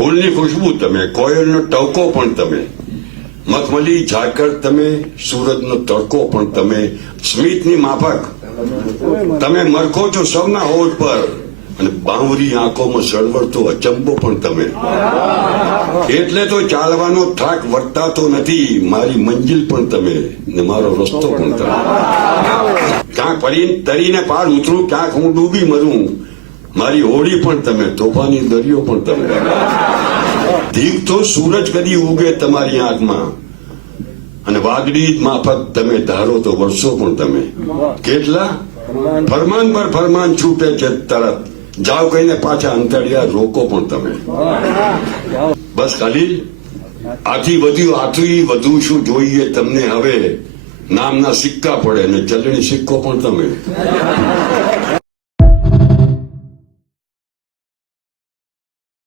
ફૂલની ખુશ્બુ તમે, કોયલનો ટવકો પણ તમે, મખમલી ઝાકળ તમે, સૂરજનો તડકો પણ તમે, સ્મિતની માફક તમે મરખો છો સૌના હોઠ પર, અને બાંવરી આંખોમાં સળવળતો અચંબો પણ તમે. એટલે તો ચાલવાનો થાક વર્તાતો નથી, મારી મંજિલ પણ તમે ને મારો રસ્તો પણ તમે. ક્યાંક તરીને પાર ઉતરું, ક્યાંક હું ડૂબી મરું, મારી હોડી પણ તમે, તોફાની દરિયો પણ તમે. દીકતો સૂરજ કદી ઉગે તમારી આંખમાં, અને વાદળી માફક તમે ધારો તો વર્ષો પણ તમે. કેટલા ફરમાન પર ફરમાન છૂટે છે તરત, જાઓ કહીને પાછા અંતરિયા રોકો પણ તમે. બસ ખલીલ, આથી વધુ શું જોઈએ તમને હવે? નામના સિક્કા પડે ને ચલણી સિક્કો પણ તમે.